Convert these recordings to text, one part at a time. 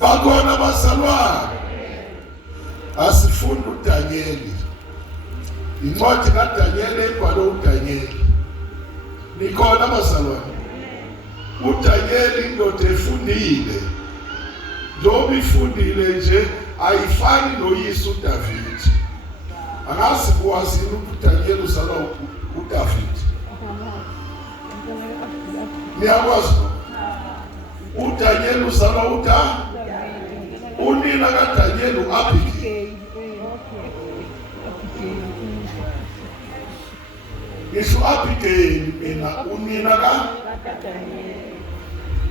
Bakhona bazalwane. Asifunda uDanyeli. Incwadi kaDanyeli ebhalwe uDanyeli. Nikhona bazalwane. uDanyeli indoda efundile. Njengoba ifundile nje ayifani noyise uDavid. Angazi kwazi ukuthi uDanyeli uzalwa uDavid. Niyakwazi uDanyeli uzalwa unina kaDanyeli uAbigail. Ngisho uAbigail mina unina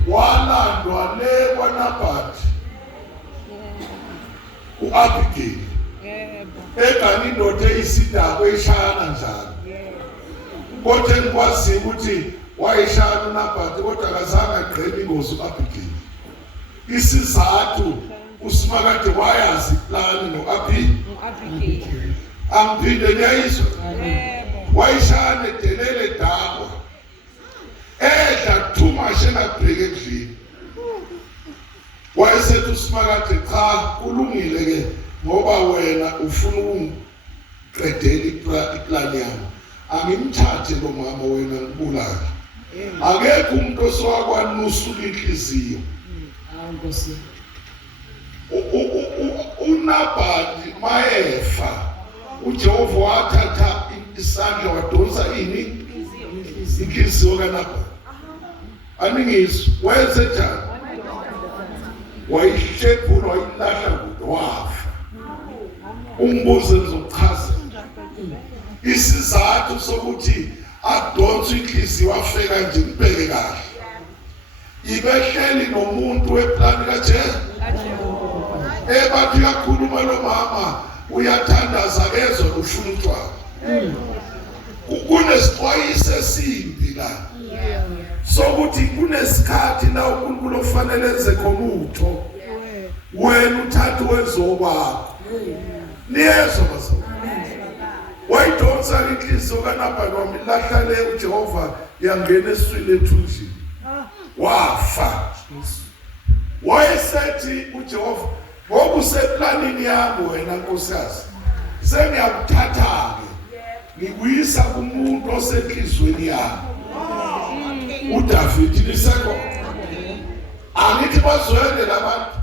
walandwa le kwaNabathi. uAbigail egani indoda eyisidakwe eshayana njalo. Kodwa ngikwazi ukuthi wayeshayana uNabathi kodwa akazange agqele ingozi uAbigail. Isizathu uSimakade wayazi iplani noAbigail. Angiphinde ngiyayizwa. Wayeshayana edelele dakwa. Edla too much engabheke endlini. Wayesethi uSimakade cha kulungile ke ngoba wena ufuna ukungiqedela iplani yami. Angimthathe lo mama wena ngibulala. Akekho umuntu oswakwanusuka inhliziyo. Nkosi. uNabathi mayefa uJehova wathatha isandla wadonsa inhliziyo kaNabathi. Aningizwa wenze njani? Wayihlephula wayilahla kude wafa. Umbuzo ngizochaza isizathu sokuthi adonse inhliziyo wafeka nje ngibheke kahle. Ibehleli nomuntu weplani kaJehova. Bathi yakhuluma lo mama uyathandaza kezwe ufuna utshwala. Kunesixwayiso esimbi la. Sokuthi kunesikhathi la uNkulunkulu ofanele enze khona utho. Wena uthatha wezokwakho. Niyezwa bazalwane. Wayidonsa inhliziyo kaNabathi wamlahla le uJehova yangena eswini ethunjini. Wafa. Wayesethi uJehova ngokuseplanini yami wena nkosikazi sengiyakuthatha ke ngikuyisa kumuntu osenhlizweni yami. uDavid liseko angithi bazwele labantu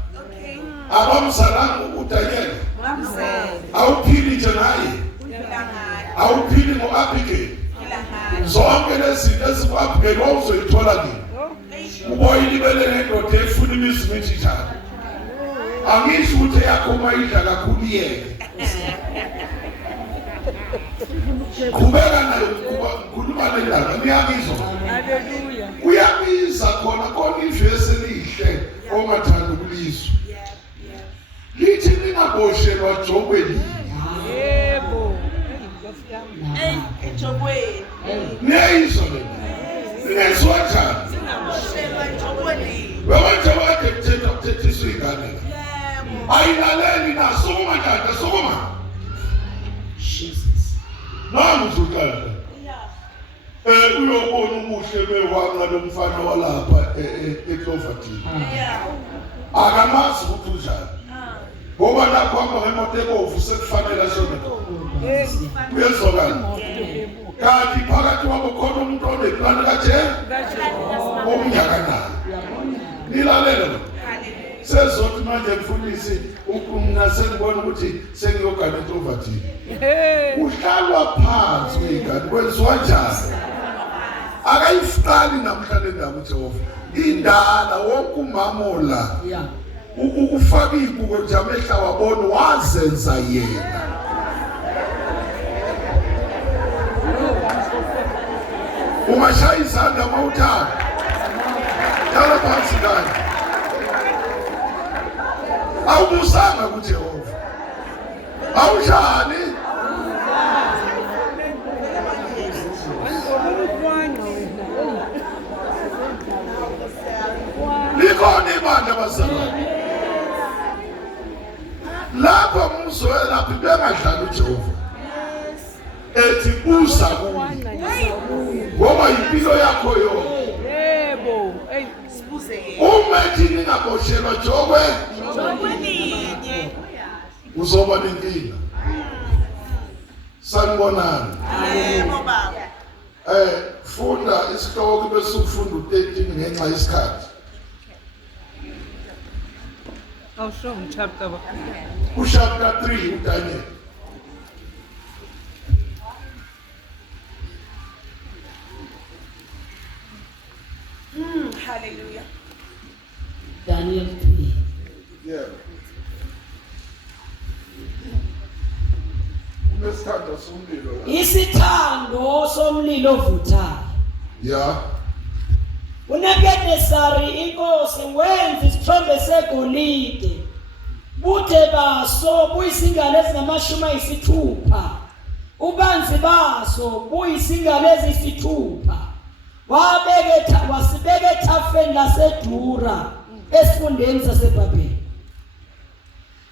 abamzalanga uDanyeli awuphili nje naye awuphili ngoAbigail. Zonke lezi zinto ezikuAbigail wawuzoyithola nini? Uboyilibele nendoda efuna imizwa njalo. Angisho ukuthi yakhoma idla kakhulu yeke. Kubeka nayo kukhuluma lendaba niyakizwa. Haleluya. Uyabiza khona ivesi elihle ongathanda ukulizwa. Lithi ningaboshelwa jobweni. Yebo. Ejobweni. Niyayizwa le. Ningezwa njani? Singaboshelwa ejobweni. Wawanje ukuthethiswa ingane. Ayilaleli nasukuma njani sukuma. Jesus. Nami uzoqala. Uyobona umuhle bewanga lomfana walapha eCloverton. Akamazi ukuthi unjani. Ngoba lapho hamba ngemoto ebovu sekufanele ashone. Uyezwakala. Kanti phakathi kwabo khona umuntu oneplani kaJehova. Omnyakanani. Nilalela lo. Sezothi manje mfundisi mina sengibona ukuthi sengiyogana eCloverton. Uhlalwa phansi ngani kwenziwa njani? Akayifuqali namhlanje indaba uJehova. Indala wonke umamola. Ukufaka ibuko nje amehla wabona wazenza yena. Umashaya izandla mawuthanda. Dala phansi ngani. Awubusanga kuJehova. Awujani? Likhona ibandla bazalwane. Lapha umzwe lapha bengadlala uJehova. Ethi uza kuwe. Ngoba impilo yakho yonke. Yebo. Sibuze yena. Uma thina ngaboshelwa jokwe uzoba nenkinga. Sanibonani. Yebo baba. Funda isihloko bese ufunda u13 ngenxa yesikhathi. Awusho chapter ba. Chapter 3 uDaniel. Hallelujah. Daniel 3. Yeah. Unesithando somlilo. Isithando somlilo ovuthayo. Yeah. uNebukadnesari inkosi wenza isithombe segolide bude baso buyisingalo ezingamashumi ubanzi baso buyisingalo ezisithupha wasibeka ethafeni laseDura esifundeni saseBhabheli.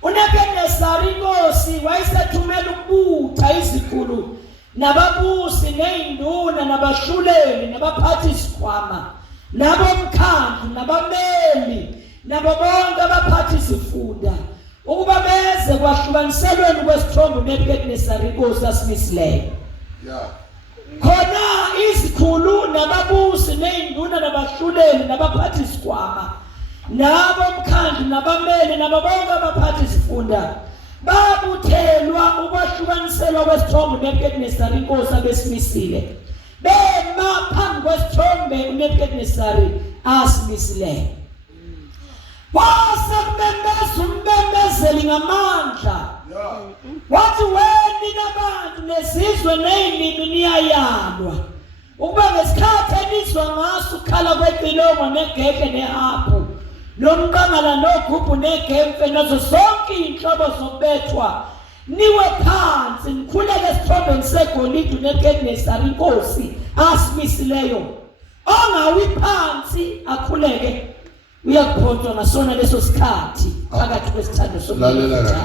uNebukadnesari inkosi wayesethumela ukubutha izikhulu nababusi neyinduna nabahluleli nabaphathi isikhwama nabomkhandlu nabameli nabo bonke abaphathi izifunda ukuba beze kwahlukaniselweni kwesithombe uNebukadnesari inkosi asimisileyo. Yeah. Khona izikhulu nababusi neyinduna nabahluleli nabaphathi isikhwama nabomkhandlu nabameli nabo bonke abaphathi izifunda babuthelwa ukwahlukaniselwa kwesithombe uNebukadnesari inkosi abesimisile bema phambi kwesithombe uNebukadnesari asimisile. Wase kumemeza umbemezeli ngamandla wathi wena abantu nezizwe nezilimi niyayalwa ukuba ngesikhathi elizwa ngaso ukhala kwecilongo negekle nehapu nomqangala nogubhu negemfe nazo zonke inhlobo zokubethwa niwe phansi nikhuleke esithombeni segolide uNebukadnesari inkosi asimisileyo ongawi phansi akhuleke uyakuphonjwa ngasona leso sikhathi phakathi kwesithando Lalela kahle.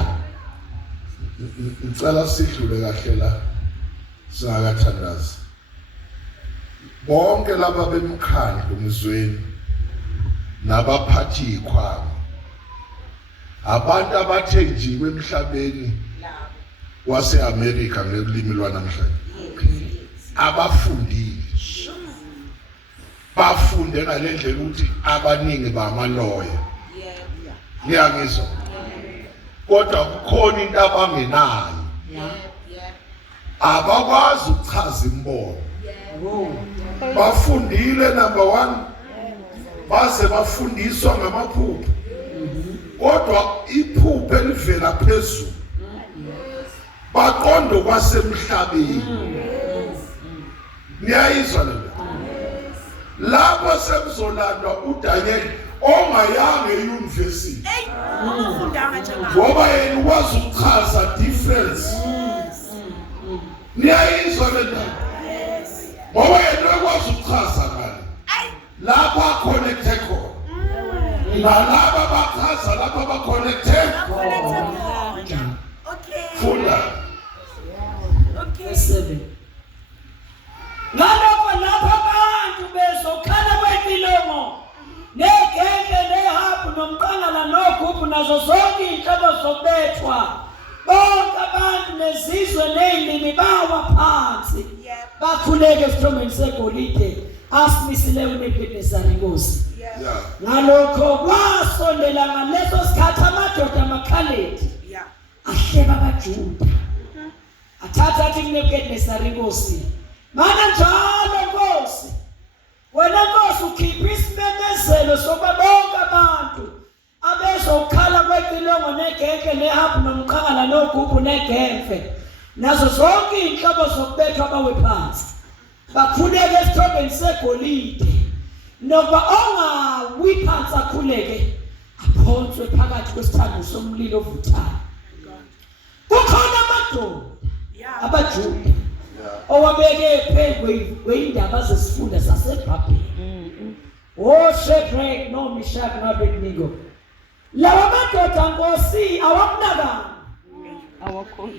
Ngicela sidlule kahle la singakathandazi. Bonke laba bemkhandlu ngizweni nabaphathi ikhwama abantu abathenjiwe emhlabeni wase-America ngelimi lwanamhlanje abafundile bafunde ngalendlela ukuthi abaningi bamaloya ngiyangizwa kodwa kukhona into abangenayo abakwazi ukuchaza imbono bafundile number 1 base bafundiswa ngamaphupho kodwa iphupho elivela phezulu baqondo kwasemhlabeni niyayizwa lento lapho semzolandwa uDaniel ongayanga euniversity Ukufundanga njengami. ngoba yena ukwazi ukuchaza difference niyayizwa lento ngoba yena ukwazi ukuchaza ngale lapha connecte khona nalaba bachaza lapha ba connecte Okay. funda Okay. 7. Ngalokho lapho abantu bezokhala kwempilongo negenge nehabu nomqangala nogubhu nazo zonke inhlobo zokubethwa bonke abantu nezizwe nezilimi bawa phansi bakhuleke esithombeni segolide asimisile uNebukadnesari inkosi. yeah Ngalokho kwasondela ngaleso sikhathi amadoda amakhaledi Yeah. ahleba abaJuda athatha athi kuNebukadnesari inkosi mana njalo inkosi wena nkosi ukhipha isimemezelo sokuba bonke abantu abezokhala kwecilongo negenge nehabu nomqangala nogubhu negemfe nazo zonke inhlobo zokubethwa bawe phansi bakhuleke esithombeni segolide nokuba ongawi phansi akhuleke aphonswe phakathi kwesithando somlilo ovuthayo. Kukhona amadoda Yeah. abaJuda owabeke phezu kwendaba zesifunda saseBhabheli oShadrach noMeshach noAbednego. Lawa madoda nkosi awakunakanga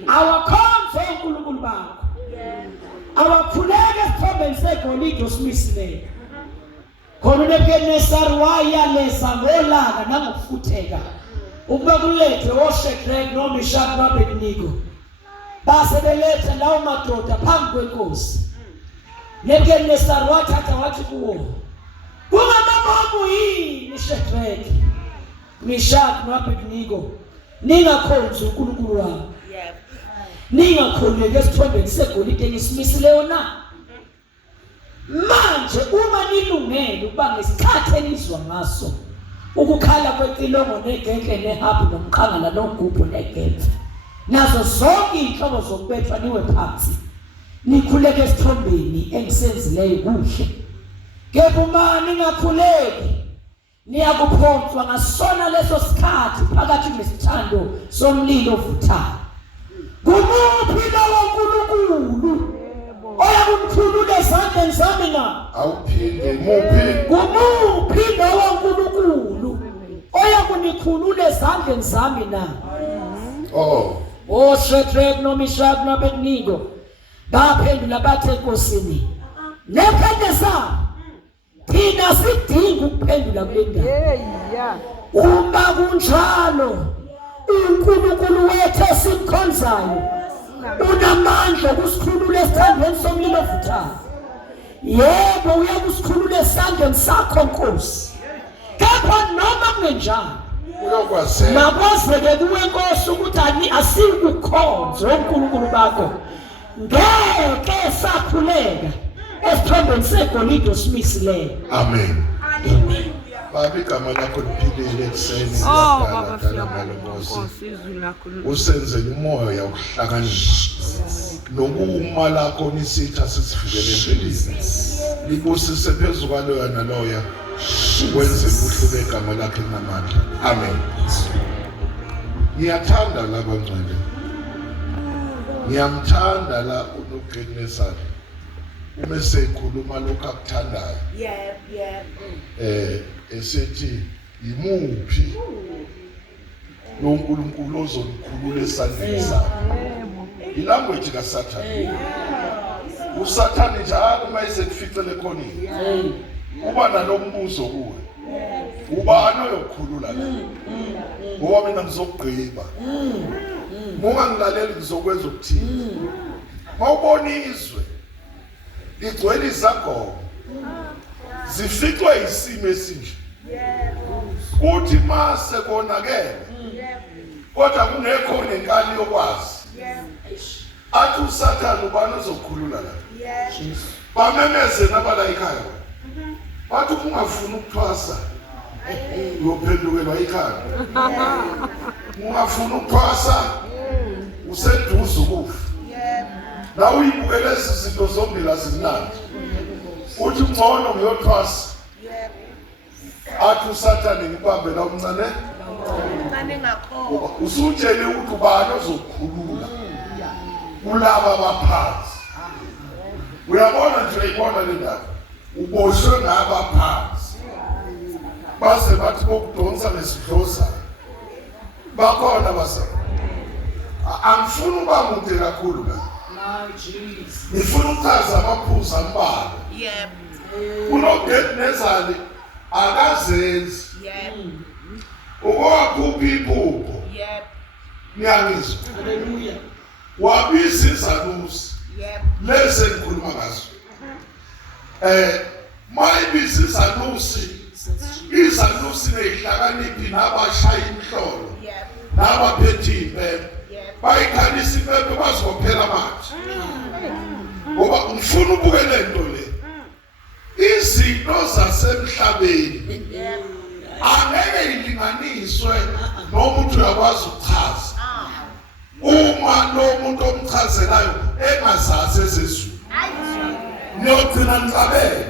awakhonza uNkulunkulu bakho awakhuleke esithombeni segolide osimisile khona uNebukadnesari wayaleza ngolaka nangokufutheka ukuba kulethe oShadrach noMeshach noAbednego base beletha lawo madoda phambi kwenkosi. Nebukadnezar wathatha wathi kuwo, kungamabombo yini Shadrach, Meshach noAbednego ningakhonzi uNkulunkulu wami? Ningakhuleki esithombeni segolide engisimisileyo na? Manje uma nilungele ukuba ngesikhathi enizwa ngaso ukukhala kwecilongo negenhle nehabhu nomqangala nogubhu negemfe nazo zonke inhlobo zokubethwa niwe phansi nikhuleke esithombeni engisenzileyo kuhle, kepha uma ningakhuleki niyakuphonswa ngasona leso sikhathi phakathi nesithando somlilo ovuthayo. Kumuphi lowo uNkulunkulu oyakumkhulula ezandleni zami na? Awuphinde muphi? Kumuphi lowo uNkulunkulu oyakunikhulula ezandleni zami na? oShadrach noMeshach noAbednego baphendula bathi enkosini, Nebukadnezar, thina sidinga ukuphendula kule ndaba. Uma kunjalo uNkulunkulu wethu esimkhonzayo unamandla okusikhulula esithandweni somlilo ovuthayo. Yebo, uyakusikhulula esandleni sakho Nkosi, kepha noma kungenjalo makwazeke kuwe Nkosi ukuthi asikukhonza uNkulunkulu bakho ngeke sakhuleka esithombeni segolide osimisileyo. Amen. Amen. Baba, igama lakho liphilile ekuseni. Baba siyabonga Nkosi izwi lakho. Usenzele umoya ukuhlakanipha. Nokuma lakho nisitha sisifikele empilweni. Libusise phezulu kwaloya naloya. Wenze ubuhle begama lakhe namandla. Amen. Ngiyathanda laba ngcwele. Ngiyamthanda la uNobukadnezar. Uma sekhuluma lokho akuthandayo. Esethi imuphi lo uNkulunkulu ozonikhulula esandleni sakho. Ilanguage kaSathane. uSathane njalo uma esekuficele khonini uba nalombuzo kuwe, ubani oyokukhulula la? Ngoba mina ngizogqiba. Ungangilaleli ngizokwenza ukuthini. Mawubona izwe igcwele izangoma zificwe isimo esinje, kuthi mase konakele kodwa kungekho nenkani yokwazi, athi uSathane ubani ozokhulula la? Bamemeze nabala ekhaya bathi ungafuni ukuthwasa uyophendukelwa ekhaya. Ungafuni ukuthwasa useduze ukufa. La uyibukele izinto zombili azimnandi. Uthi ngcono ngiyothwasa. Athi uSathane ngibambe la umncane. Ngakho. Usutshele ukuthi ubani ozokhulula kulaba abaphansi. Uyabona nje uyibona le ndaba. Uboshwe ngabaphansi. Base bathi bokudonsa nesidloza. Bakhona basa. Angifuni uba mude kakhulu la. Ngifuna ukuchaza amaphuzu ambalwa. uNobukadnezar akazenzi. Ukwakhupha iphupho. Ngiyangizwa. Haleluya. Wabiza izanusi. Lese ngikhuluma ngazo. Mayibiza izanusi neyihlakaniphi nabashaya inhlolo. Nabaphethe impembe. Bayikhalisa impembe bazophela manje. Ngoba ngifuna ubuke lento le. Izinto zasemhlabeni angeke ilinganiswe nomuntu uyakwazi ukuchaza. Uma lo muntu omchazelayo engazazi ezezulu niyogcina nixabene.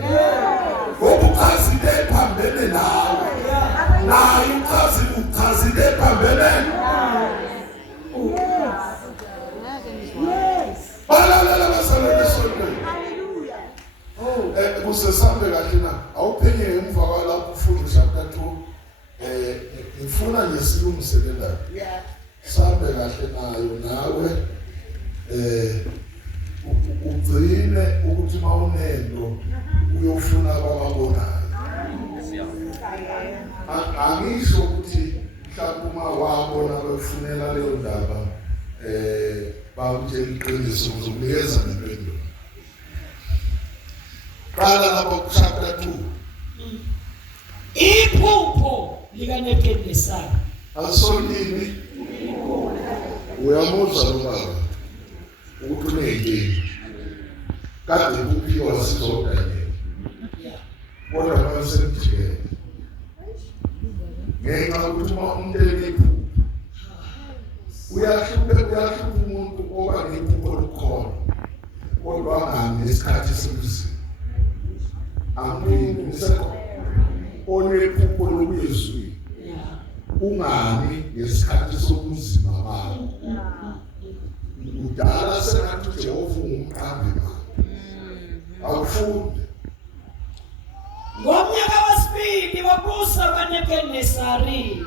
Ukuchazile ephambene nawe naye uchazile ephambene. Balalela basalele sonke. Kusesambe kahle na awuphenye emva kwalapho ufunda chapter 2. Ngifuna ngesilungiselela. Sambe kahle nayo nawe ugcine ukuthi mawunento uyofuna kwababonayo. Angisho ukuthi mhlawumbe uma wabona befunela leyo ndaba bakutshela iqiniso uzokunikeza nempendulo. Qala lapho ku-chapter 2. Iphupho likaNebukadnesari. Asonini uyamuzwa lo baba ukuthi uneyinkinga. Kade kuphiwa sizodanyela. Kodwa manje semjikele. Ngenxa yokuthi uma umuntu enephupho uyahlupha umuntu oba nephupho lokukhona. Kodwa angami nesikhathi sobuzima. Angini nisekho. Onephupho lokuyezwi. Ungami ngesikhathi sobuzima bakho. Udala sengathi uJehova ungumqambi bakho. Awufunde. Ngomnyaka wesibili wokubusa kaNebukadnesari,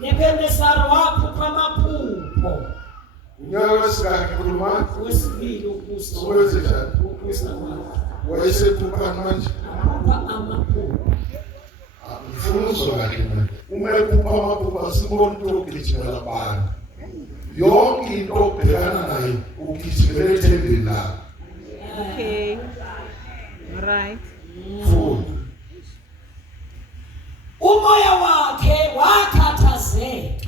Nebukadnesari waphupha amaphupho. Unyaka wesikhathi khuluma Wesibili wokubusa. Sowenze njani? Wokubusa wakhe. Wayesephupha manje. Waphupha amaphupho. Ngifuna uzwakale manje. Uma ephupha amaphupho asiboni into ogijimela abantu. Yonke into obhekana nayo ugijimela ethembeni lakho. Okay. Right. Funda. Umoya wakhe wakhathazeka.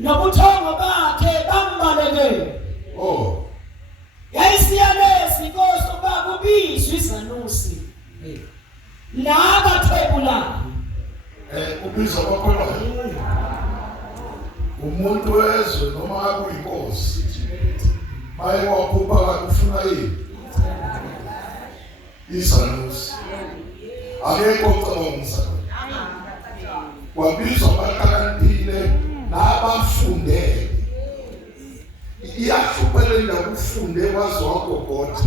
Nobuthongo bakhe bambalekela. Oh. Yayisiyalezi inkosi ukuba kubizwe izanusi. Nabathwebulayo. Ubizwa bakholwayo. Umuntu wezwe noma akuyinkosi. Baye waphupha ukufuna yini? Isanusi. Akekho ocabanga. Wabizwa abakhaliphile nabafundele. Iyahluphela ukufunde kwazi wagogoda.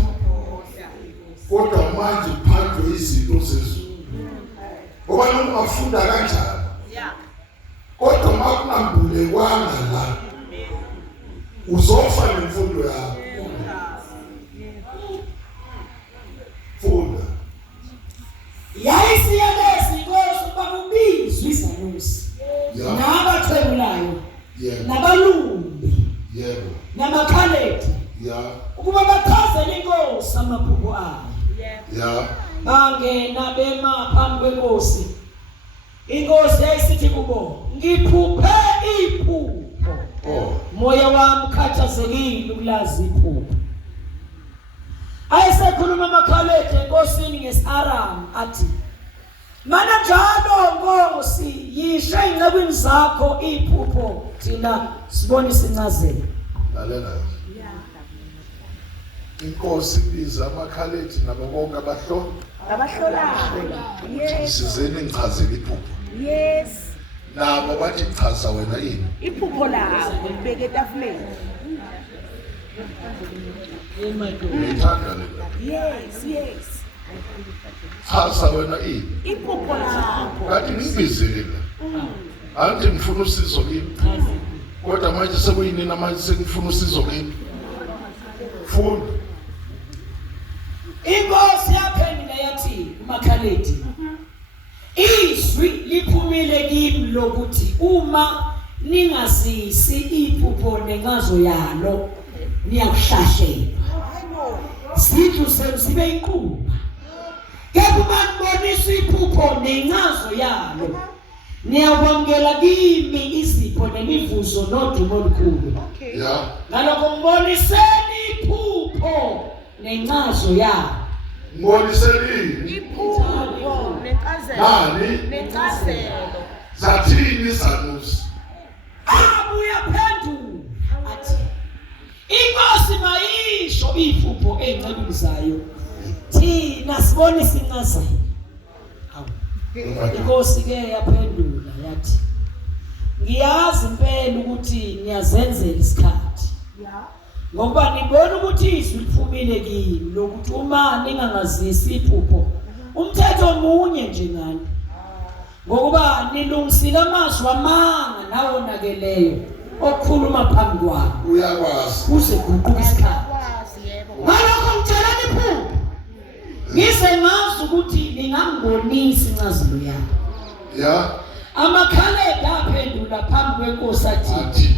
Kodwa manje uphandwe izinto zezulu. Ngoba noma ufunda kanjani? Kodwa uma kunambulekwana la uzofa nemfundo yakho. Funda. Yayisiyalezi inkosi ukuba kubizwe izanusi. Nabathwebulayo. Nabalumbi. Yebo. Namakhaledi. Ukuba bachazele inkosi amaphupho ayo. Bangena bema phambi kwenkosi. Inkosi yayisithi kubo, ngiphuphe iphupho. Moya wami ukhathazekile ukulazi iphupho. Ayisekhuluma amakhaledi enkosini ngesi-Aramu athi, mana njalo Nkosi, yisho ey'ncekwini zakho iphupho thina sibonise incazelo. Lalela. Inkosi ibiza amakhaledi nabo bonke Abahlolayo. Yes. Sizeni ngichazele iphupho. Yes. Nabo bathi chaza wena yini? Iphupho lakho libeke etafuleni. Ngithanda lena. Yes. Chaza wena yini? Iphupho lakho. Kathi ngibizele la. Anti ngifuna usizo kimi. Kodwa manje sekuyini manje sengifuna usizo kimi. Funda. Inkosi yaphendula yathi kumakhaledi, izwi liphumile kimi lokuthi uma ningazisi iphupho nengazo yalo niyakuhlahlela. Sidlu senu sibe inquba. Kepha uma nibonisa iphupho nengazo yalo niyakwamukela kimi izipho nemivuzo nodumo olukhulu. Ngalokho ngiboniseni iphupho nencazo yalo. Ngiboniseni Iphupho nencazelo. Nani? Nencazelo. Zathini izanusi? Abuya phendula athi, inkosi mayisho iphupho ey'ncekwini zayo, thina sibonise incazelo. Inkosi ke yaphendula yathi, ngiyazi impela ukuthi niyazenzela isikhathi. Ngoba nibona ukuthi izwi liphumile kimi lokuthi uma ningangazisi iphupho umthetho munye nje ngani. Ngokuba nilungisile amazwi amanga nawonakeleyo okhuluma phambi kwami. Uyakwazi. Kuze guquka isikhathi. Kwazi yebo. Ngalokho ngitshelani iphupho. Ngize ngazi ukuthi ningangibonisa incazelo yami. amakhaleda aphendula phambi kwenkosi athi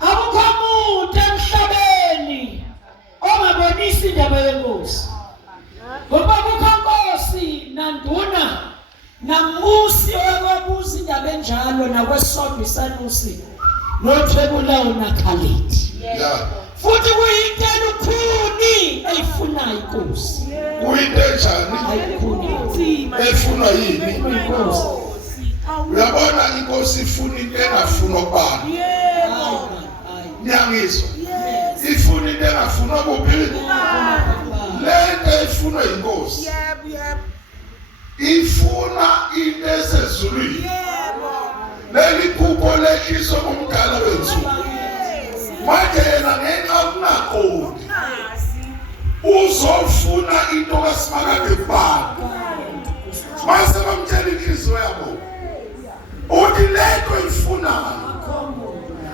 akukho muntu emhlabeni ongabonisi indaba yenkosi ngoba kukho inkosi nanduna namusi owabuza indaba enjalo nakwesonto isanusi nothebulayo nakhaledi futhi kuyinto elukhuni eyifunayo inkosi kuyinto enjani efunwa yini inkosi uyabona inkosi ifuna into engafunwa kubani nyangizwa ifuna into engafunwa kuphi lento ifunwa inkosi ifuna into esezulwini leli phupho lehliswa ngumdala wensuku manje yena ngenxa yokungaqondi uzofuna into kaSimakade kubani mase bamtshela inhliziyo yabo uthi lento ifunayo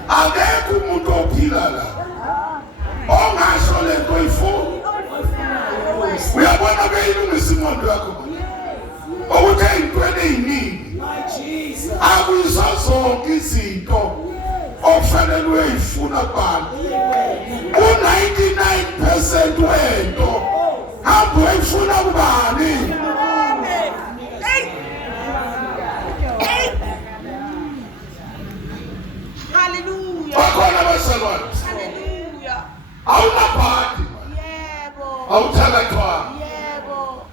akekho umuntu ophila la ongasho lento ifuna uyabona beyilungisa imondo yakho ukuthi eyintweni eyiningi akuyizo zonke izinto okufanele uyifuna kubantu u-99% wento hambe uyifuna kubani bakhona abazalwane awunabhadi awuthakathwanga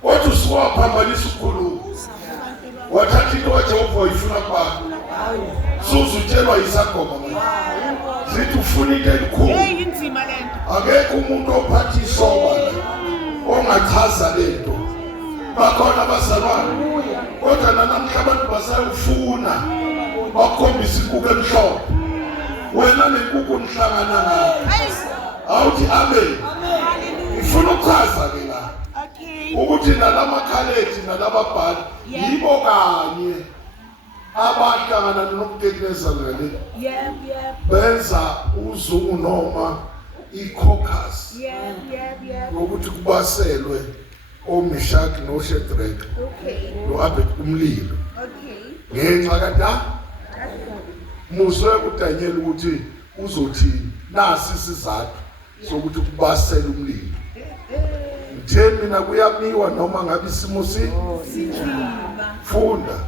kodwa usuwaphambanisa ukhulumo wathatha into kaJehova uyifuna kubani suzutshelwa yisangoma zithi ufuna into elikhulu akekho umuntu ophatha isoba ongachaza lento bakhona abazalwane kodwa nanamhla abantu basayufuna bakhombisa inkukhu emhlophe wena nenkukhu nihlangana nayo awuthi amen ifuna ukuchaza ke la ukuthi nalamakhaledi nalababhali yibo kanye abahlangana nokutekeleza ngale benza uzungu noma i-caucus ukuthi kubaselwe oMeshaki noShadrach no-Abednego ngenxa kada Musa uDaniel ukuthi uzothini nasi isizathu sokuthi kubasele umlilo ngitheni mina kuyamiwa noma ngabe isimo funda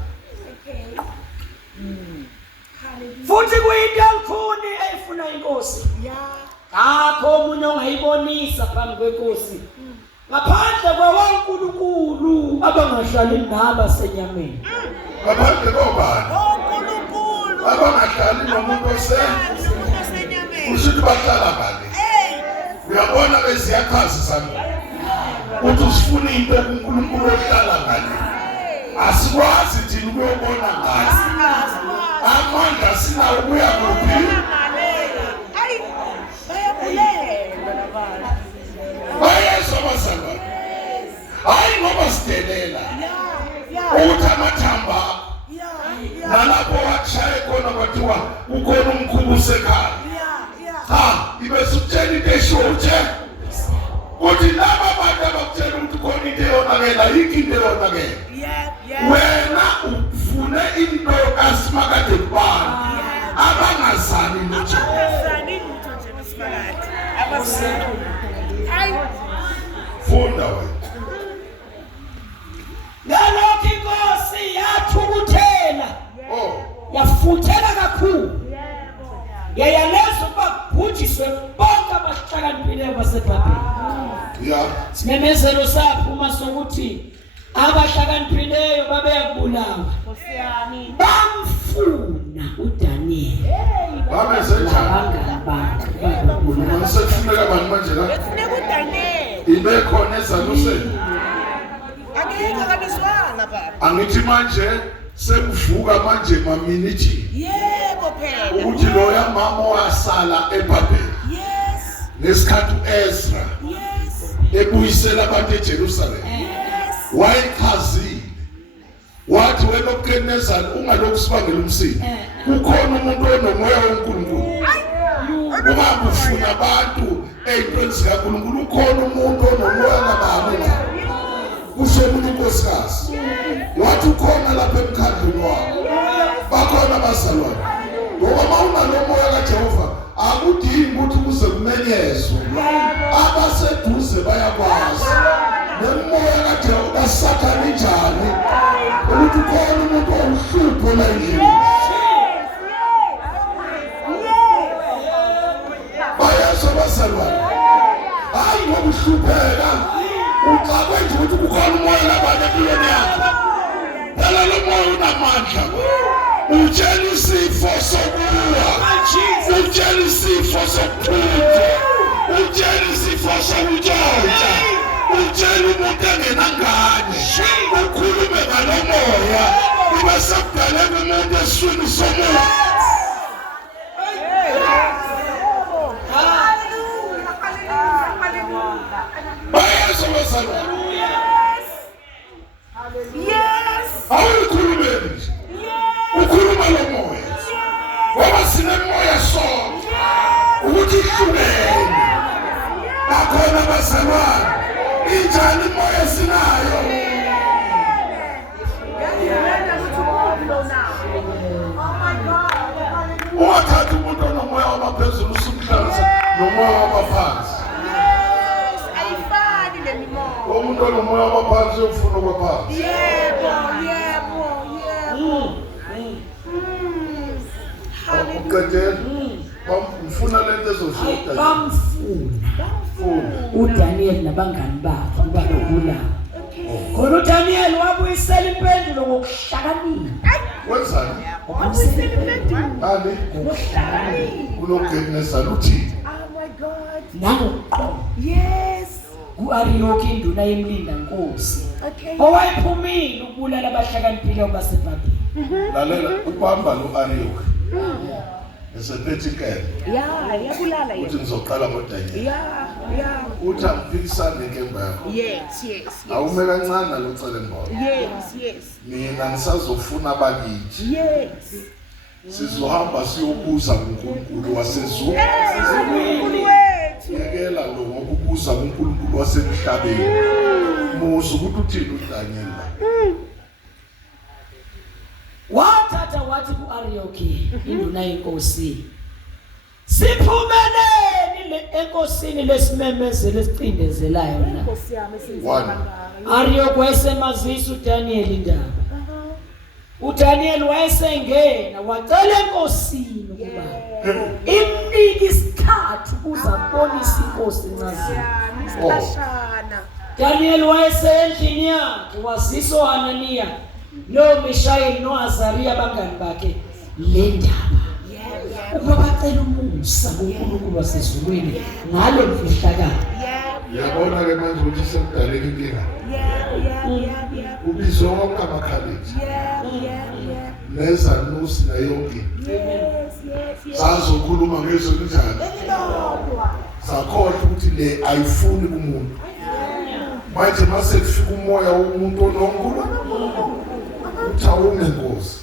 futhi kuyinto elikhuni eyifuna inkosi akho omunye ongayibonisa phambi kwenkosi ngaphandle kwaNkulunkulu abangahlali naba senyameni ngaphandle kobani abangahlali nomuntu osenyameni usithi bahlala ngale uyabona beziyachaza ukuthi usifuna into kuNkulunkulu ohlala ngale asikwazi thina ukuyobona ngale amandla sinawo kuya kuphi bayezwa abazalwane hayi ngoba sidelela ukuthi amathamba nalapho wakushaya khona kwathiwa ukhona umkhubu usekhaya ibe sukutshela into eshotshe ukuthi laba bantu abakutshela ukuthi khona into eyonakela yikho into eyonakela wena ufune into kaSimakade kubani abangazani lutho funda wena ngalokho inkosi yathukuthela yafuthela kakhulu yayaleza ukuba kubhujiswe bonke abahlakaniphileyo baseBhabhiloni simemezelo saphuma sokuthi abahlakaniphileyo babeyabulawa bamfuna uDaniel Sefuneka abantu manje la ibe khona ezaluseni angithi manje sekuvuka manje maminithi yebo phela ukuthi loya mama wasala eBhabheli nesikhathi uEzra ebuyisela abantu eJerusalem wayichazile wathi wena obukenezana ungalokhu sibangela umsini kukhona umuntu onomoya woNkulunkulu uma ufuna abantu eyintweni zikaNkulunkulu ukhona umuntu onomoya nabani kusho umuntu unkosikazi wathi ukhona lapha emkhandlweni wabo bakhona abazalwane. Ngoba mawunalo moya kaJehova akudingi ukuthi kuze kumenyezwe. Abaseduze bayakwazi. Nemoya kaJehova basakha kanjani ukuthi khona umuntu omhlupho la endlini. Bayasho abazalwane. Hayi ngokuhlupheka. Ucabanga nje ukuthi kukhona umoya labanye empilweni yakho. Phela lo moya unamandla. Utshela isifo sokuwa. Utshela isifo sokuphupha. Utshela isifo sokutshontsha. Utshela umuntu engenangane. Ukhulume ngalo moya. Ibe sekudaleka umuntu eswini somoya. Bayasho abazalwane. Awukhulumeni nje. Ukhuluma lo moya. Ngoba sinemoya sonke. Ukuthi ihlulene. Bakhona abazalwane. Injani imoya sinayo. Ungathatha umuntu onomoya waphezulu usumhlanza nomoya waphansi. Umuntu onomoya waphansi ufuna kwaphansi. Yebo. Uqedela. Bamfuna lento ezoshoda. Bamfuna uDaniel nabangani bakhe balokulala. Khona uDaniel wabuyisela impendulo ngokuhlakanipha. Wenzani? Wabuyisela impendulo ngokuhlakanipha. Kulokugeneza luthi. Oh my God. Nangokuqonda. Yes. Ku-Ariyoki induna yemlinda nkosi. Okay. Owayephumile ukubulala abahlakaniphile baseBhabhiloni. Lalela ubamba lo Ariyoki. Esephethikel. Yabulala yena. Uthi ngizoqala ngoDaniel. Uthi amphikisane nenkemba yakho. Yes. Awume kancane nalocela imbono. Yes. Mina ngisazofuna abakithi. Yes. Sizohamba siyobuza kuNkulunkulu wasezulu. uNkulunkulu wethu. Yekela lo ngokubuza kuNkulunkulu wasemhlabeni. Musa ukuthi uthini uDaniel la. Wathatha wathi ku-Ariyoki induna yenkosi, siphumeleni enkosini lesimemezelo esicindezelayo la. Inkosi yami One. Ariyoki wayesemazisa uDaniel indaba. uDaniel wayesengena wacela enkosini ukuba imnike isikhathi ukuze abonise inkosi incazelo. Isihlashana. Daniel wayesendlini yakhe wazisa uHananiya noMishayeli noAzariya abangani bakhe le ndaba. Ukuba bacela umusa kuNkulunkulu wasezulwini ngalo mfihlakalo. Yabona ke manje ukuthi sekudaleka inkinga. Ubizwa wonke amakhaleti. Nezanusi nayonke. Sazokhuluma ngezo njani. Sakhohle ukuthi le ayifuni kumuntu. Manje mase kufika umoya womuntu ononkulunkulu. Uthawume Nkosi.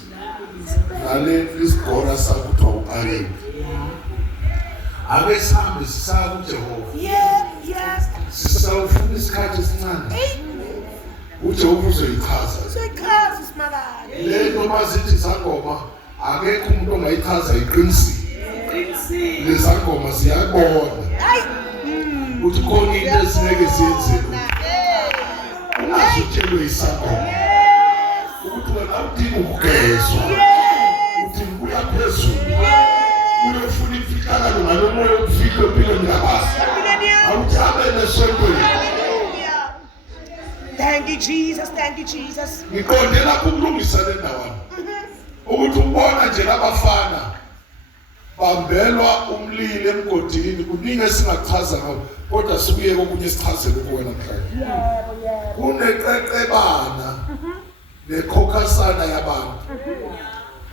Ngale isigora sakuthiwa uAriyeli. Ake sihambe sisaka kuJehova. Sisawufuna isikhathi esincane. uJehova uzoyichaza. Uzoyichaza isimakazi. Lento mazithi sangoma akekho umuntu ongayichaza iqinisile. Lezangoma ziyabona. Uthi khona into esingeke siyenziwe. Ungazutshelwe isangoma. Ukuthi wena udinga ukugezwa. Uthi kuya phezulu. Uyofuna imfihlakalo ngalo moya ofihlo empilweni yakho. Awujabe nesontweni. Thank you, Jesus. Ngiqonde lapho ukulungisa le ndawana. Ukuthi ubona nje labafana bambelwa umlilo emgodini kuningi esingachaza ngawo kodwa sibuye kokunye sichazele kuwena mhlanje. Yebo. Kuneqeqebana nekhokhasana yabantu.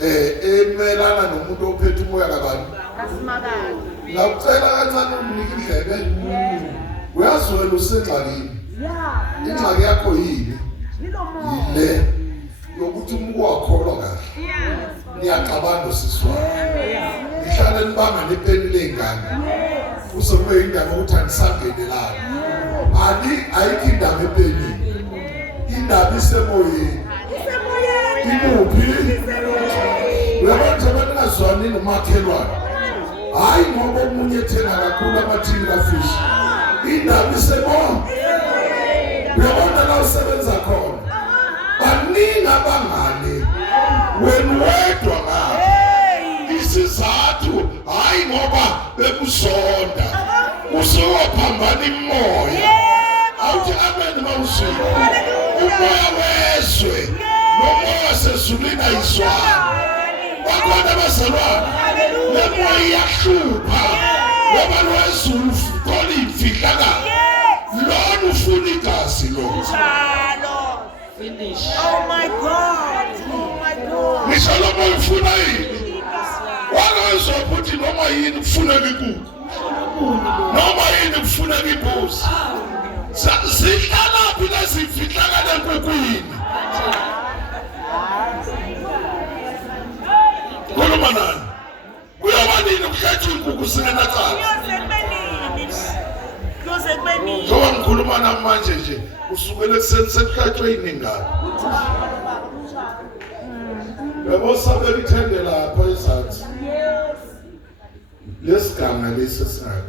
Emelana nomuntu ophethe umoya kabantu. Asimakazi. Ngicela kancane ukunike indlebe. Uyazwela usengxakini. Ingxaki yakho yini? Yile yokuthi umuntu wakholwa kahle. Ngiyaxabana siswa. Ngihlale nibanga nepeni lengane. Uzobe indaba ukuthi angisangenelana. Ayikho indaba epenini. Indaba isemoyeni. Ikuphi? Uyabona beningazwani nomakhelwane. Hayi ngoba umunye ethenga kakhulu amathini kafish. Indaba isebona. Uyabona la usebenza khona. Baningi abangane. Wena wedwa ngapha. Isizathu hayi ngoba bekusonda. Usophambana imoya. Awuthi amen mawusho. Umoya weswe. Nomoya sezulina izwana. Bakhona bazalwane. Lemoya iyahlupa. Ngoba lwezulu khona imfihlaka. Lona ufuna igazi lo. Finish. Oh my God. Oh my God. Ngisho lo ufuna yini? Wangazwa ukuthi noma yini kufuneka inkukhu. Noma yini kufuneka imbuzi. Zihlala phi lezimfihlakala enkukwini? Khuluma nani. Kuyoba nini ukhetha inkukhu singenacala? Njengoba ngikhuluma namanje nje usukele ekuseni sekukhathwe iningana. Yabo sabe lithende lapha ezansi. Lesiganga lesi sinayo.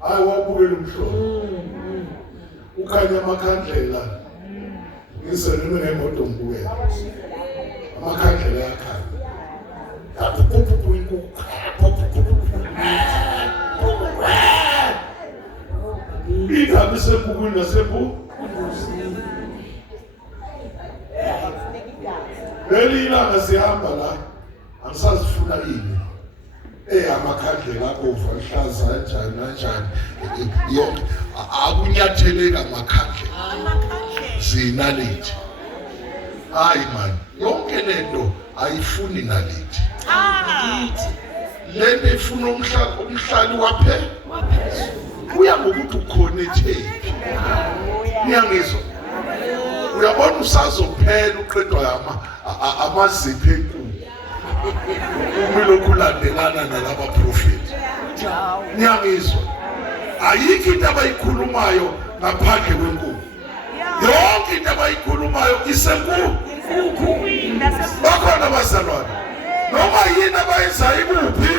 Hayi wabukela umhlolo. Ukhanya amakhandlela. Ngisenime ngemoto ngibukela. Amakhandlela ayakhanya. Kapupuphu inkukhu. Indaba isenkukwini nasembu. Leli ilanga sihamba la. Angisazifuna ini. Amakhandlela abomvu ahlaza kanjani. Yonke akunyatheleka amakhandlela. Zinalithi. Hayi man, yonke lento ayifuni nalithi. Lento ifuna umhlali waphela. Kuya ngokuthi uconnected. Niyangizwa? Uyabona usazophela uqedwa amazipho enkulu. Kumele ukulandelana nalaba prophet. Niyangizwa? Ayikho into abayikhulumayo ngaphandle kwenkulu. Yonke into abayikhulumayo isenkulu. Bakhona bazalwane. Noma yini abayenza ikuphi?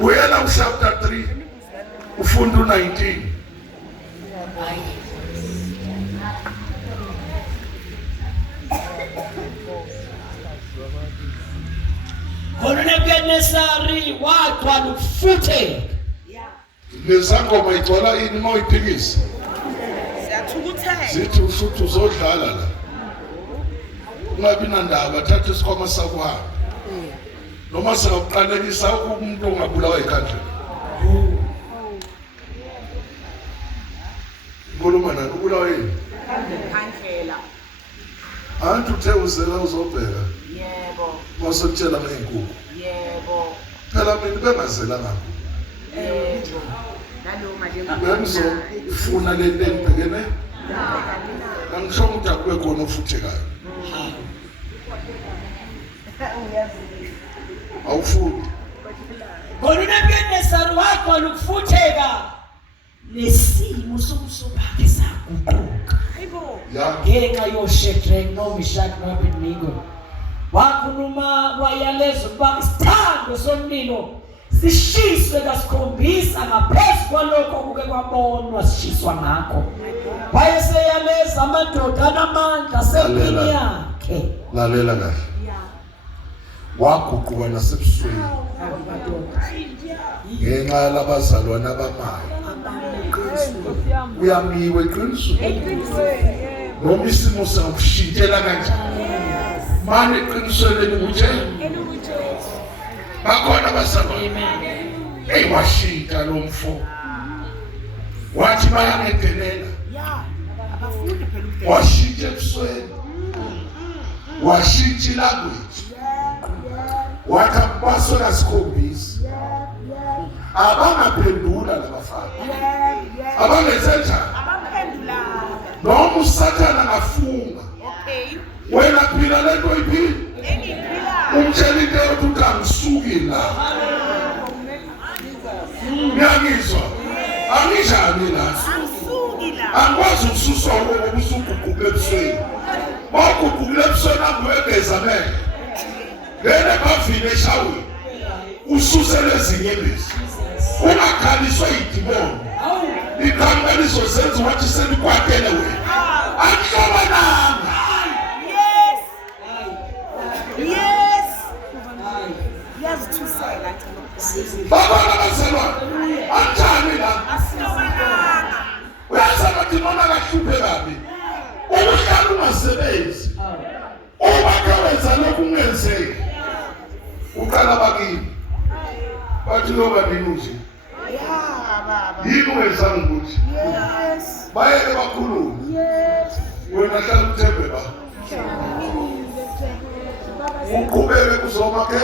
Uyela chapter 3 ufundo 19. Nebukadnesari wagcwala ukufuthe. Lesangoma igcwala ini mawuyiphikisa? Siyathukuthela. Zithi ufuthi uzodlala la. Ungabi nandaba thatha isikhwama sakuhamba. Noma singaqalekisa umuntu ongabulawa ikhandlela. Ngoloma nani ubulawa yini? Ikhandlela. Antu uthe uzela uzobheka. Yebo. Masokutshela ngenkukhu. Yebo. Phela mina bengazela ngakho. Yebo. Naloma nje. Bengizofuna lento engibhekene. Angisho ukuthi akube khona ofuthekayo. Awufundi. Nebukadnesari wagcwala ukufutheka. Nesimo sobuso bakhe saguquka. Hayibo. Ngenxa yoShadrach noMeshach noAbednego. Wakhuluma wayaleza ukuba isithando somlilo sishiswe kasikhombisa ngaphezu kwalokho okuke kwabonwa sishiswa ngakho. Wayeseyaleza amadoda anamandla asempini yakhe. Lalela kahle. Waguquka nasebusweni. Ngenxa yalabazalwane abamayo. Uyamiwe eqinisweni. Noma isimo sakushintshela kanjani. Manje eqinisweni ukuthi bakhona bazalwane. Washintsha lo mfo. Wathi bayangedelela. Washintsha ebusweni. Washintsha ilanguage. Wathi abaswe kasikhombisa. Abangaphendula labafana. Abangenze njani? Noma usathana ngafunga. Wena phila lento iphila. Umtshela into yokuthi angisuki la. Ngiyangizwa. Angishabi la. angikwazi ukususwa ngoba usuguquka ebusweni maguquka ebusweni angwegeza amehlo ngene bavile eshaweni ususele ezinye ibisi ungakhaliswa idimoni ikhanga lizosenza wathi selikwatele wena akuhlobananga. Yes. Yazithusela babana baselwana anjani la uyazi amadimoni akahluphe kabi ukuhlala ungasebenzi uma kawenza lokhu ungenzeki uqala bakini bathi loba nini nje yini ungenzanga ukuthi bayeke bakhulume wena hlala uthembe ba uqhubeke kuzomakhe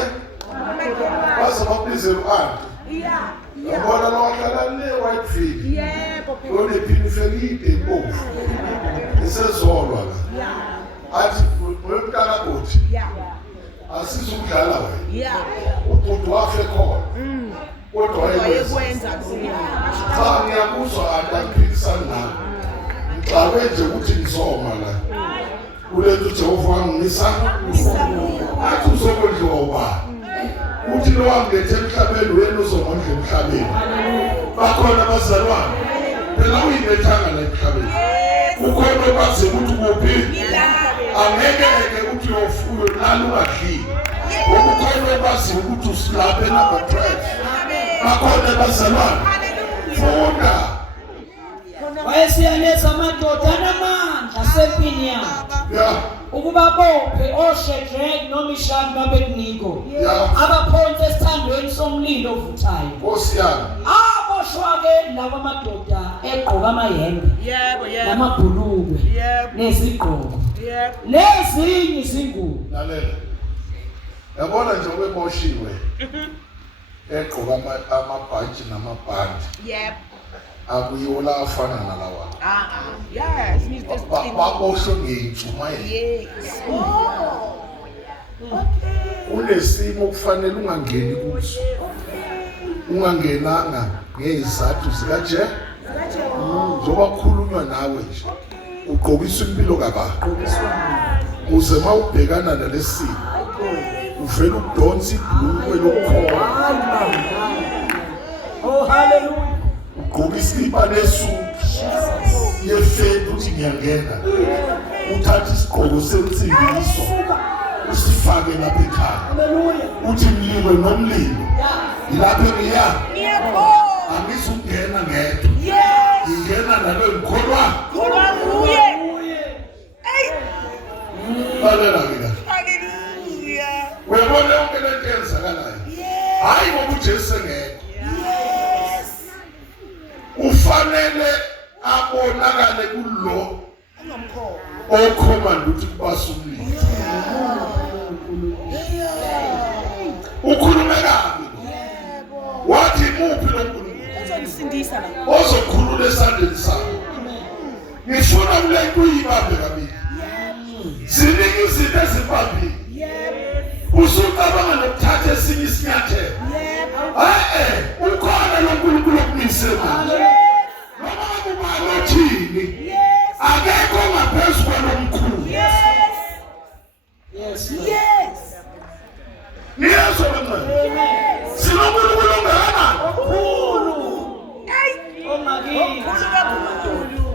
baze babizele u-anti yabona lo wahlala ne-Whitefield lonephini felide impofu esezolwa la athi wemntakaboti asizukudlala wena ubhuti wafe khona kodwa wayekwenza cha ngiyakuzwa anti angiphikisani nawe ngixakwe nje ukuthi ngizoma la kulethu Jehova wangisa athi uzokondliwa ubani uthi lo wangethe emhlabeni wena uzomondla emhlabeni bakhona abazalwane phela uyinethanga la emhlabeni ukhona okwazi ukuthi kuphi angeke ukuthi uyofuyo nalo ungadlili ukukhona okwazi ukuthi usilaphe number 12 bakhona abazalwane funda wayesiyaletha amadoda anamandla sempini yakhe ukuba bophe oShadrach noMeshach noAbednego abaphonse esithandweni somlilo ovuthayo. Nkosi yami aboshwa-ke labo madoda egqoka amayembe namabhulukwe nezigqoko nezinye izingubo. lalela yabona nje ubemoshiwe egqoka amabhantshi namabhandi akuyiwo la afana nalawa Yes. baboshwe ngey'ntshumayelo unesimo kufanele ungangeni kuso ungangenanga ngezizathu zikaje njengoba kukhulunywa nawe nje ugqokiswa impilo kabantu uze ma ubhekana nalesimo uvele ukudonsa ibhulukwe lokukhona. Oh hallelujah. ugqoka isikipa nesuti yefendi uthi ngiyangena uthatha isigqoko sensindiso usifake lapha ekhaya uthi mlilo nomlilo ilapho ngiya angizungena ngedwa ngingena nalo ngikholwa lalela-ke kahle uyabona yonke le nto eyenzakalayo hhayi ngoba uJesu engekho ufanele abonakale kulo okhomanda ukuthi kubasa umlilo ukhulume kabi wathi muphi lo nkulunkulu ozokhulula esandleni sakho ngifuna kulento uyibambe kabili ziningi izinto ezibambile usucabanga nokuthatha esinye isinyathelo ukhona lo nkulunkulu okumisele manje noma kubani othini akekho ngaphezu kwalomkhulu. Niyezwa bangcwele sinonkulunkulu ongakanani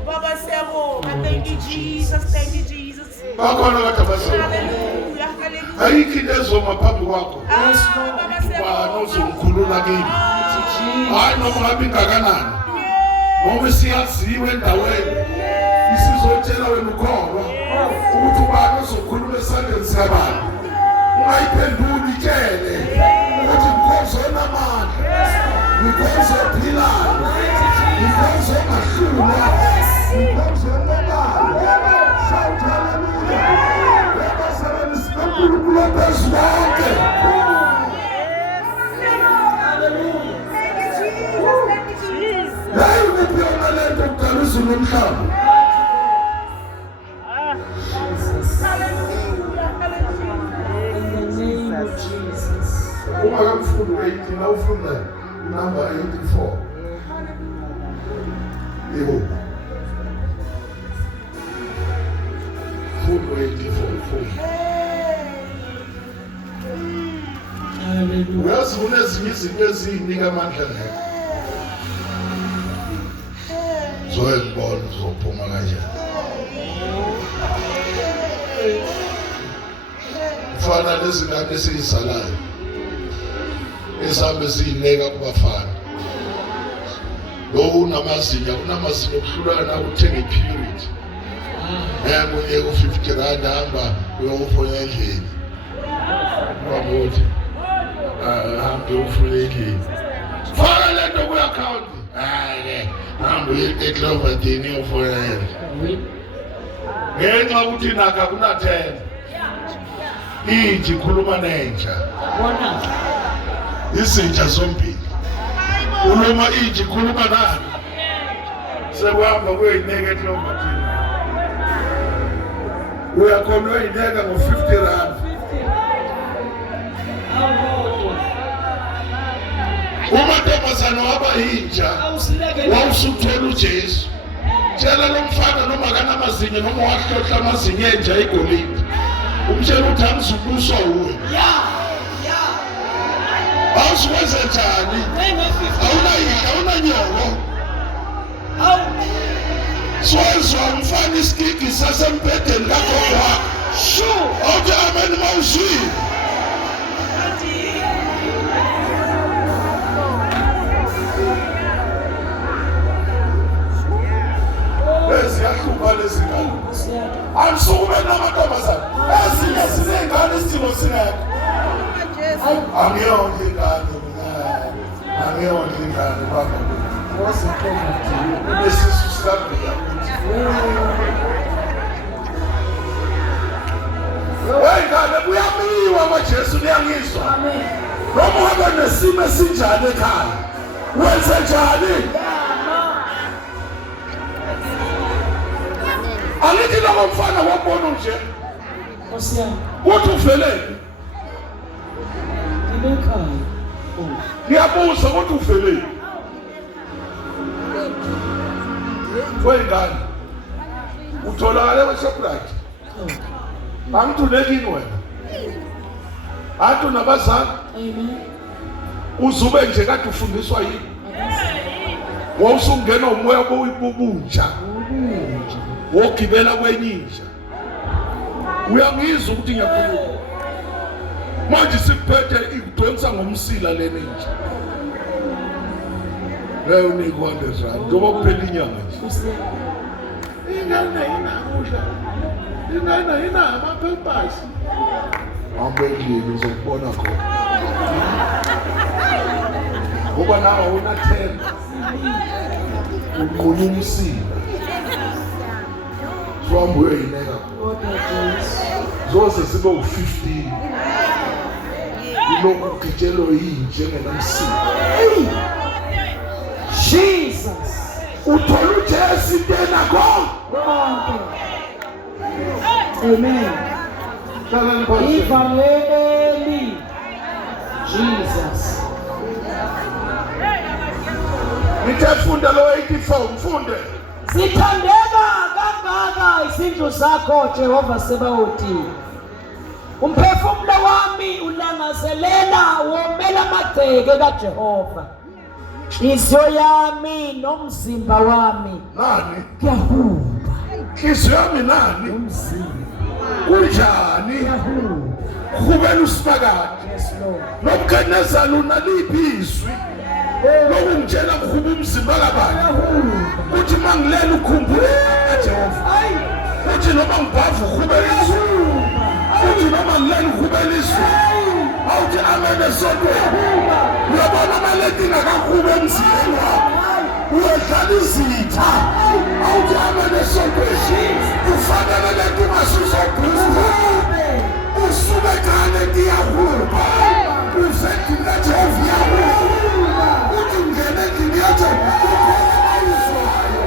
Baba siyabonga. Thank you Jesus. Thank you Jesus. bakhona kade abazalwane Hallelujah. Hallelujah. ayikho into ezoma phambi kwakho Baba ubani siyabonga. ozomkhulula kimi hayi noma ngabe ingakanani noma siyaziwe endaweni isizotshela wena ukholwa ukuthi ubani ozokhulula esandleni sikabantu ungayiphenduli itshele ukuthi ngikhoze onamandla ngikhoze ophilayo ngikhoze ongahlulwa ngikhoze onobala shout hallelujah ebasebenzisa uNkulunkulu ophezu konke. Hayi ukuphiwa lento kuqala izulu nomhlaba In the name of Jesus. uma kamfundo 18 awufunda number 84 yebo uyazi kunezinye izinto eziyinika amandla ngekho zoyibona uzophuma kanjani fana lezingane esizalayo esambe siyineka kubafana lo unamazinyo okuhlulana ukuthenga ipurity kunye ku-50 rand hamba uyokufonya endlini wabuthi hambe uyofuna endlini faka lento ku-akhawunti hamba uye-Cloverton uyofonya endlini ngenxa ukuthi nakho akunathemba inji ikhuluma nentsha izintsha zombili uluma inji ikhuluma nani sekuhamba kuyineka eCloverton uyakhona uyineka ngo-50 rand umantombazane waba yintsha wawusuthola uJesu tshela lo mfana noma kanamazinyo noma wahlohla amazinyo enja igolide umtshela ukuthi angizubuso uwe awusikwenze njani awunanyoko siwezwa umfana isigigi sasembhedeni kagogo wakho awuthi amen mawuzwile ziyahlupha lezi ngane angisukume namantombazane ezinye zinengane isidingo singekho angiyondla ingane baba unesisu sikabhiya ngane kuyamiwa majesu niyangizwa noma uhambe nesimo esinjani ekhaya wenze njani alithi lo mfana wabona nje uthi uvelele ngiyabuza ukuthi uvelele wengane utholakale kweShoprite angithulekini wena athi nabazali uzube nje kade ufundiswa yini wawusungena umoya obunja wogibela kwenyinja uyangizwa ukuthi ngiyakhuluma manje sikuphethe ikudonsa ngomsila lena nje leyo unika 100 rand ngoba kuphela inyanga nje ingane inakudla ingane ina ama-papers ambendlini uzokubona khona ngoba nawe unathemba unqunya umsila Swambu uyineka zose sibe u15 lokhu kugitshelo yinje ngenamsila Jesus uthola uJesu tena konke amen Ivangeli Jesus nitafunda lo 84 mfunde sithandeka kangaka izindlu zakho Jehova Sebaothi umphefumulo wami ulangazelela womela amagceke kaJehova inhliziyo yami nomzimba wami nani kuyahumba inhliziyo yami nani umzimba kunjani kubela usifakade nokukhanezana unaliphi izwi lokungitshela kuba umzimba kabani uthi mangilela ukhumbule kaJehova uthi noma ngibhavu ukubela izwi uthi noma ngilela ukubela izwi awuthi amen esontweni uyabona amaleti ngakakuba emzimbeni wakho uyedlala izitha awuthi amen esontweni ufanele leti ungasusogruza usuke kane ndiyahuba uzethi kaJehova uyahuba uthi ngene endlini yathi ayizwayo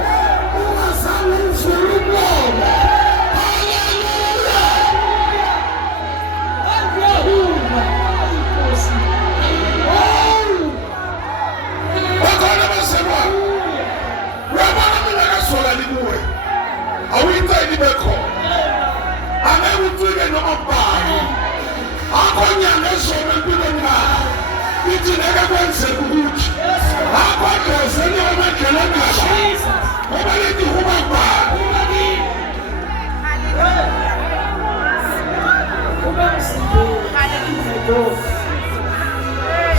ungazange uvule umlomo awuyintayini bekhona noma kubani akho nyanga ezona empilweni yakho ithi ngeke kwenzeke ukuthi akho adresi noma ngendlela yakho ngoba lethi kuba kubani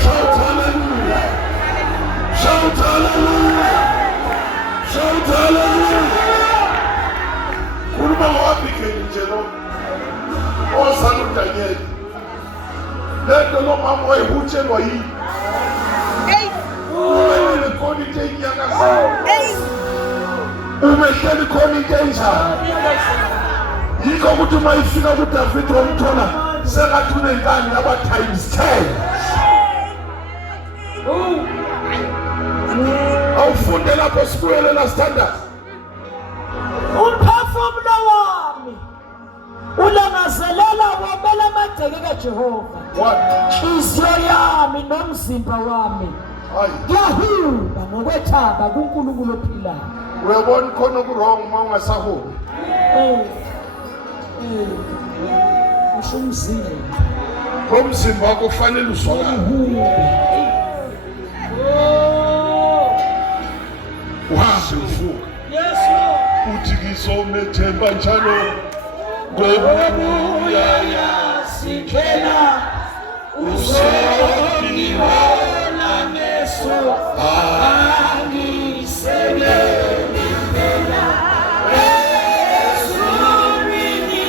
shout hallelujah shout hallelujah shout hallelujah kuluma ngoAbigail nje lo ozana uDaniel lento lo mama wayehutshelwa yini umele khona into enyakazayo umehleli khona into enjani yikho ukuthi uma ifika kuDavid wamthola sekathi unenkani yaba times 10 awufunde lapho sikuyelela standard umphefumulo wami ulangazelela womela amagceke kaJehova inhliziyo yami nomzimba wami yahuba ngokwethaba kuNkulunkulu ophilayo uyabona khona ku-wrong uma ungasahobi usho umzimba umzimba wakho kufanele uzwakale uhambe uvuka uthi kisomethemba njalo ngobuya yasikela uzongibona ngeso angisekeli phela ezulwini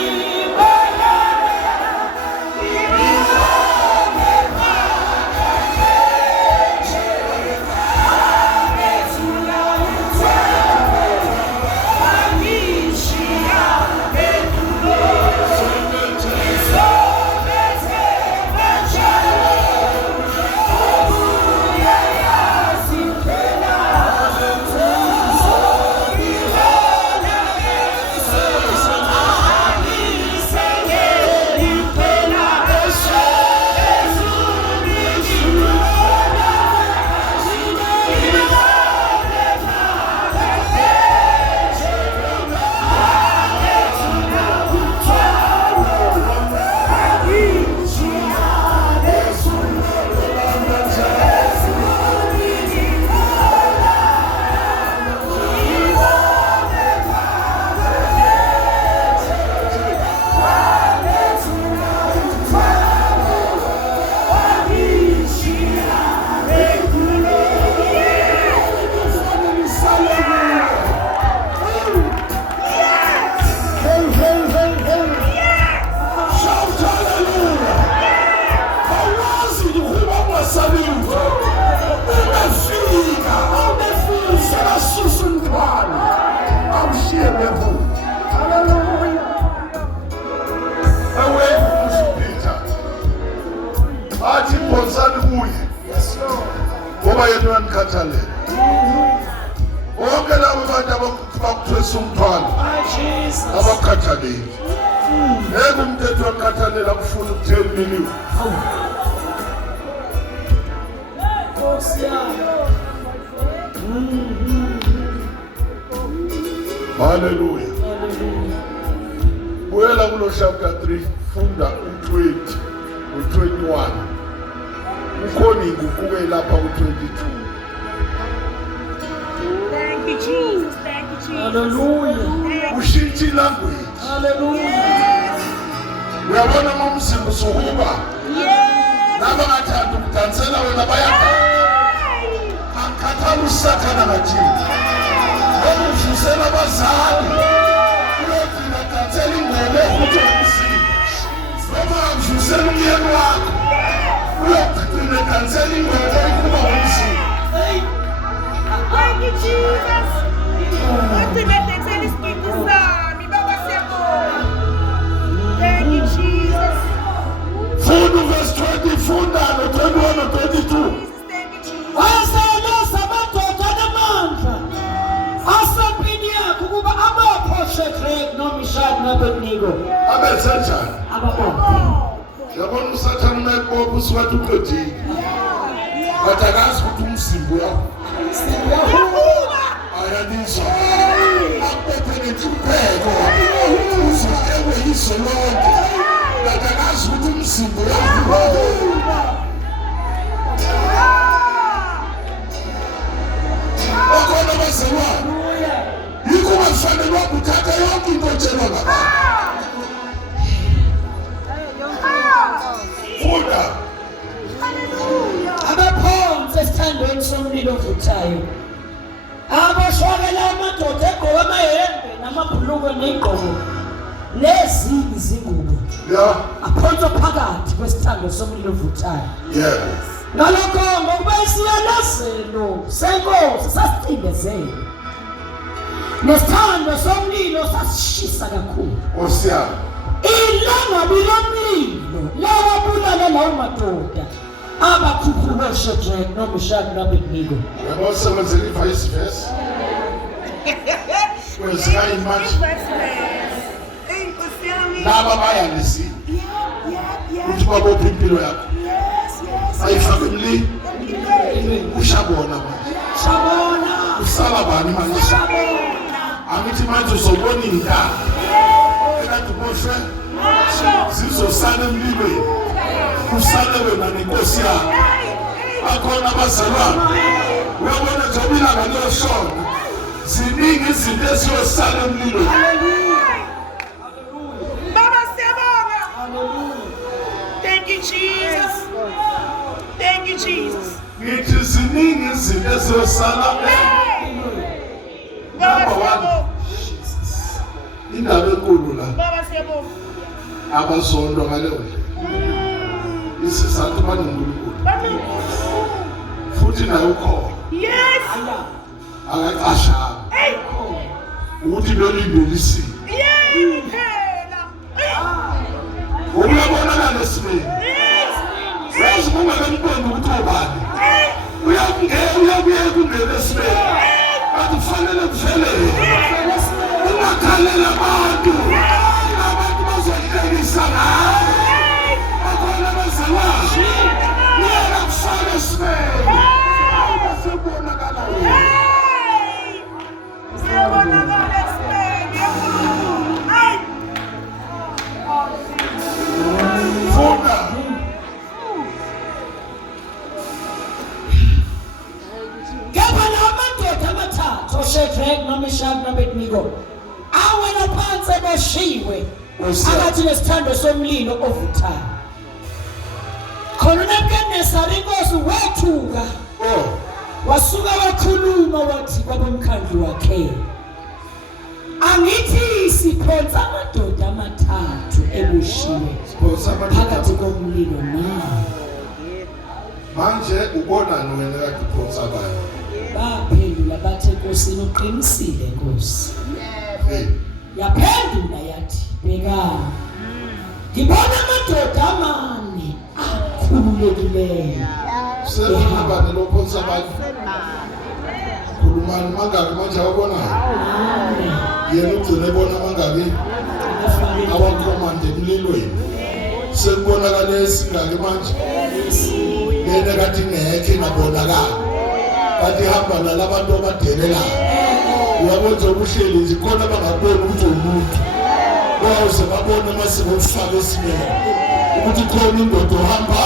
athi mbonzani kuye ngoba yena uyanikhathalela bonke labo bantu abakuthwesa umthwalo abakhathaleli ngeke umthetho wakhathalela kufuna ukuthembeliwe haleluya buyela kulo chapter 3 funda u20 u21 ukhona inguquko lapha u22 Thank you, Jesus. Thank you, Jesus. Hallelujah. ushintshe language Hallelujah. uyabona umzimba usuhuba laba bathanda ukudansela wena bayadana akhathala usakhana ngathini ngoba uvusela abazali uyogcina dansela ingoma ehuthi umzimba noma uvusela umyeni wakho uyogcina dansela ingoma ekuba umzimba Thank you, Jesus. Ultimately, speak to Sami, Baba Sebo. Thank you, Jesus. Funda verse 20 funda no 21 no 22 Thank you, Jesus. Wasaleza amadoda anamandla asempini yakho ukuba abaphoshe Drake noMeshach noAbednego abesenjani ababophe. yabona usathane umebopha usiwathi uqedile kodwa akazi ukuthi umzimba wakho ayalizwa akubophe nentlupheko uzekwe yiso lonke wazi ukuthi umzimba uyavuka. Okhona bazalwane. Yikho kufanele ukuthatha yonke into otshelwa ngabantu. Funda. Abaphonsi esithandweni somlilo ovuthayo. Abashwakela amadoda egqoke amayembe namabhulukwe ney'gqoko nezinye izingubo. Yeah. Aphonsa phakathi kwesithando somlilo ovuthayo. Yeah. Ngalokho ngokuba isiyalazelo senkosi sasicindezela. Nesithando somlilo sasishisa kakhulu. Osiyami. Ilangabi lomlilo lawabulala lawo madoda abakhuphula uShadrach noMeshaki noAbednego. Yabo sebenzele ivice verse. Kwenza image. Laba bayalisi. Uthi babopha impilo yakho. Ayifake emlini. Ushabona manje. Shabona. Usala bani manje? Shabona. Angithi manje uzobona indaba. Ekade boshwe. Sizosala emlilweni. Usale wena nenkosi yakho. Akhona abazalwane. Uyabona njengoba ilanga liyashona. Ziningi izinto eziyosala emlilweni. Baba siyabonga. Thank you Jesus. Thank you Jesus. Ngithi ziningi izinto eziyosala emlilweni. Baba siyabonga. Indaba enkulu la. Baba siyabonga. Abazondwa ngaleyo ndlela. Isizathu baNkulunkulu. Futhi naye ukhona. Yes. Akaqashanga. Hey. Uthi belindisile. Yey phela. Uyabona lesimini. Yes. Yazi ungakamboni ukuthi ubani. Uyabuye kungena esimini. Athi kufanele kuvele. Ungakhalela abantu. Abantu bazohlekisa ngawe. Akhona abazalwane. Yena kufana esimini. Basebonakala wena. Siyabonakala esimeni. Ay. Funda. Kepha amadoda amathathu oShadrach noMeshaki noAbednego awela phansi eboshiwe phakathi nesithando somlilo ovuthayo. Khona uNebukadnezari inkosi wethuka wasuka wakhuluma wathi kwabomkhandlu wakhe, angithi siphonsa amadoda amathathu eboshiwe phakathi komlilo na. Manje ubonani wena kade uphonsa abantu? Baphendula bathi Nkosini uqinisile Nkosi. Hey. Yaphendula yathi bhekani, ngibona amadoda amane akhululekileyo. Sefuna lo phonsa abantu. Khulumani mangaki manje awubonayo? Yena ugcine ebona mangaki? Abakhomande emlilweni. Sekubonakala esingaki manje? Lena kade ingekho ingabonakala. Kade ihamba nalabantu abadelelayo. Uyabona ubuhleli nje khona bangaboni ukuthi umuntu. Bawuze babone amasiko okufaka esimeni. Ukuthi khona indoda ohamba.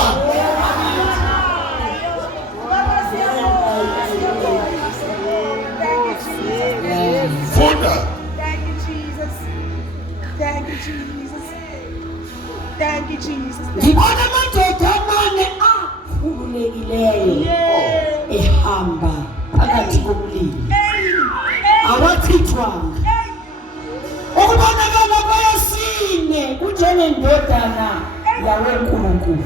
Funda. Thank you Jesus. Thank you Jesus. Thank you Jesus. Ngibona amadoda amane akhululekileyo ehamba phakathi komlilo. Awachithwanga. Ukubonakala kwesine kunjengendodana yaweNkulunkulu.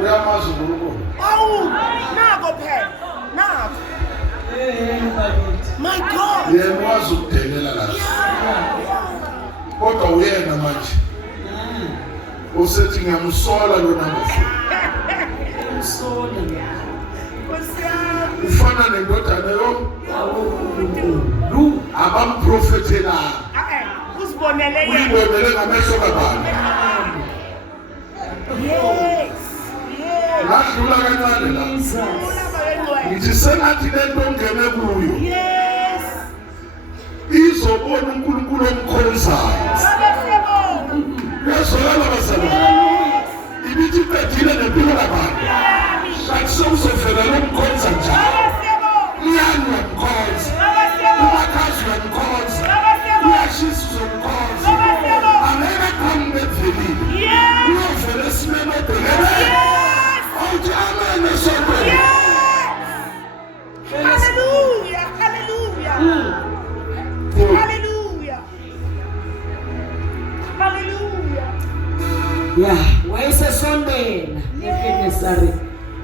Uyamazi uNkulunkulu. Awu, nako phela. Nako. My God. Yena wazi ukudelela la. Kodwa uyena manje. Usethi ngiyamsola lona mfo. Ufana nendodana yaweNkulunkulu. Abamprofethela. Usibonele yena. Uyibonele ngamehlo kabani. Yes. Ladlula kancane la. Ngithi sengathi lento ongene kuyo. Yes. Izobona uNkulunkulu omkhonzayo. Baba siyabonga. Yazolala bazalwane. ya wayesesondela eNecessary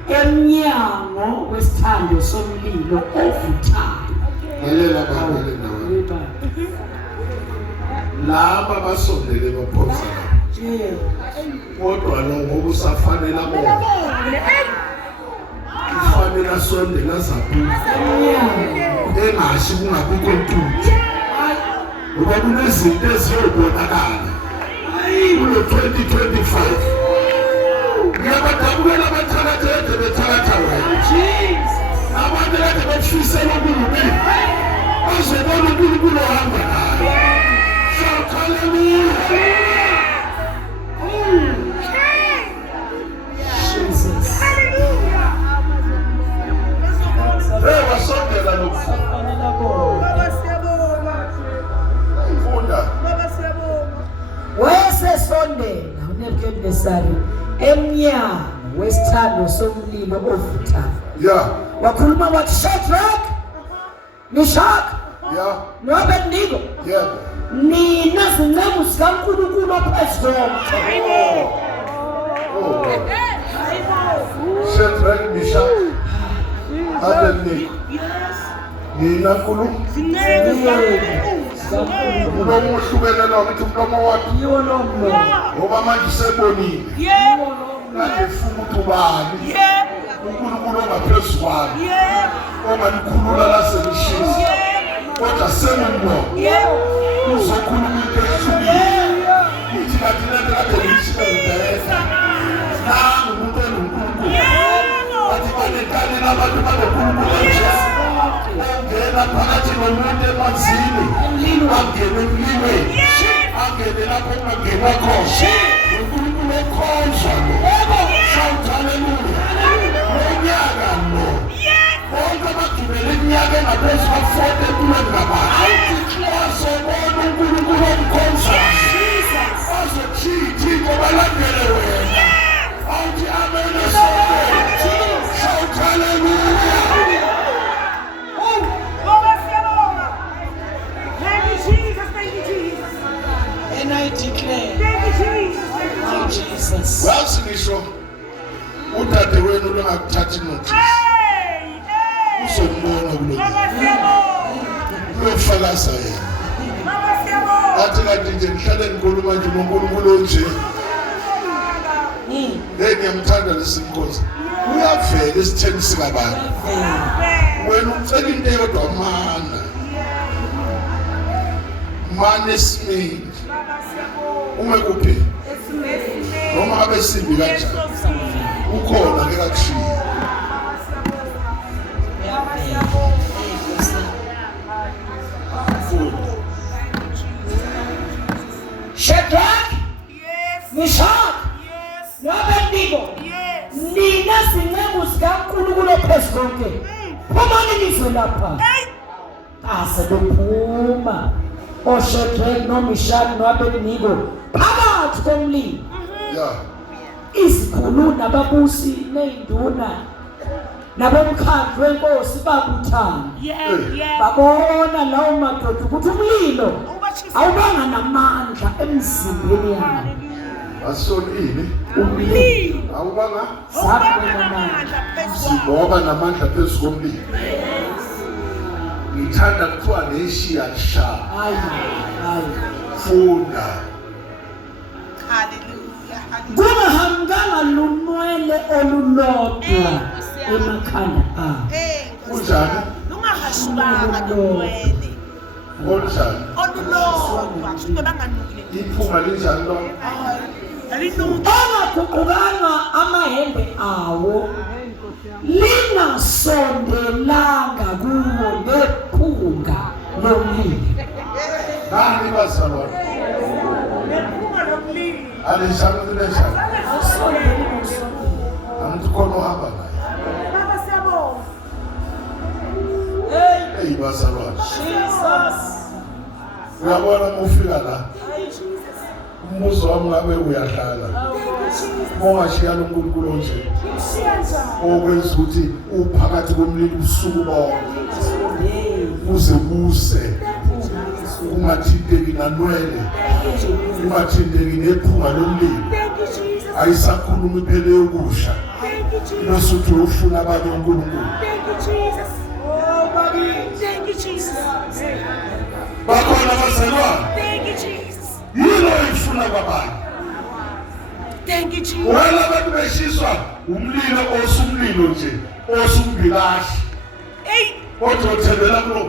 emnyango wesithando somlilo ovuthayo. Ngelela babele nawe. Laba basondele baphosa. Kodwa lo ngokusafanele abona. Kufanele asondela zaphuza. Engashi kungabikho ntuthi. Ngoba kunezinto eziyobonakala. Kulo 2025. Ngiyabadabukela abathakathele bethakatha wena. Abantu kade bafisela uNkulunkulu. Bazobona uNkulunkulu ohamba naye. Shout hallelujah. Jesus. Hey, wasondela lokufunda. Wayesesondela uNebukadnezari emnyango wesithando somlilo ovuthayo. Yeah. Wakhuluma wathi Shadrach, Meshach, Yeah. noAbednego, Yeah. nina zinceku zikaNkulunkulu ophezonke. Oh. Shadrach, Meshach, Abednego. Nina Nkulunkulu. Ulomo ohlukelela ukuthi umlomo wakhe. Yiwo lo mlomo. Ngoba manje usebonile. Kade ufuna ukuthi ubani. uNkulunkulu ongaphezulu kwami. Ongalikhulula laselishisa. Kodwa sengumlomo. Uzokhuluma into ehlukile. Ithi kathi lento kade ngiyishiyela. Nangu umuntu oNkulunkulu. Athi banekani labantu banoNkulunkulu nje. Ongena phakathi nomuntu emanzini. Angene emlilweni. Angene lapho kungangenwa khona. uNkulunkulu okhonzwa lo. Shout hallelujah. Unyaka lo. Bonke abagibele iminyaka engaphezu kwa-40 empilweni ngabantu. Bazobona uNkulunkulu omkhonzayo. Bazochitha ngoba balandele wena. Awuthi amen esondele. Shout hallelujah. And I declare, oh Jesus. Wazi ngisho udade wenu longakuthathi notice. Uzombona kulo. Uyofakaza yena. Athi kanti nje ngihlale ngikhuluma nje noNkulunkulu nje. Ngiyamthanda lesinkosi. Uyavela esitheni sikabantu. Wena ucela into eyodwa mana. Mane simini. Uma kuphi? Noma abe simbi kanjani. Ukhona ke kakushiya. Shadrach, Meshach, noAbednego, nina zinceku zikaNkulunkulu ophezonke. Phumani nizwe lapha. Asebephuma oShadrach, noMeshach, noAbednego phakathi komlilo. Yeah. Izikhulu nababusi ney'nduna nabomkhandlu wenkosi babuthana. Babona lawo madoda ukuthi umlilo awubanga namandla emzimbeni yabo. Asonini. Umlilo Awubanga ngoba namandla phezu komlilo. Ngithanda kuthiwa neshiya sha. hayi Funda. kungahambanga lunwele olulodwa emakhanda abo. Kunjani? Kunjani? Iphuma linjani lo? Angaguqukanga amahembe awo, lingasondelanga kuwo nephunga lomlilo. Nani bazalwane? Alishani kunjani? Angithi khona uhamba naye. Hey bazalwane. Uyabona mufika la. Umbuzo wami ngabe uyadlala. Mongashiya uNkulunkulu nje. Okwenza ukuthi uphakathi komlilo usuku bonke. Uze kuse. ungathinteki nanwele, ungathinteki nephunga lomlilo. Thank you, Jesus. Ayisakhuluma iphele yokusha. Thank you, Jesus. Nosuthi ufuna abanye uNkulunkulu. Thank you, Jesus. Oh, baby. Thank you, Jesus. Bakhona abazalwane. Thank you, Jesus. Yilo ifuna kwabanye. Thank you, Jesus. Wena abantu beshiswa umlilo osumlilo nje, osumbilashi. Hey, Kodwa uthembela kulo.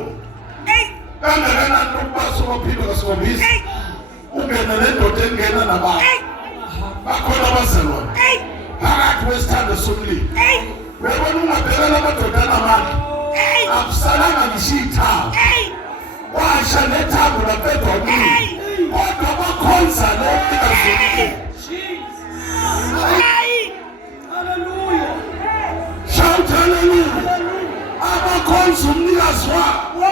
hey, Kangakanani ukubaso baphila kasikhombisa. hey, Ungena nendoda engena nabantu. hey, Bakhona abazalwane. hey, Phakathi kwesithando somlilo. hey, Uyabona ungabheka lamadoda amandla. hey, Akusalanga ngisho ithambo. hey, Washa nethambo laphethe umlilo. hey, Kodwa bakhonza lo hey. shout hallelujah. Abakhonza umnikazi wabo.